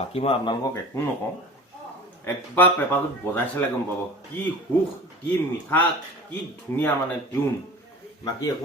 বাকী মই আপোনালোকক একো নকওঁ। একবাৰ পেপাৰটোত বজাই চালে গম পাব। কি সুখ, কি মিঠা, কি ধুনীয়া মানে টিউন বাকী একো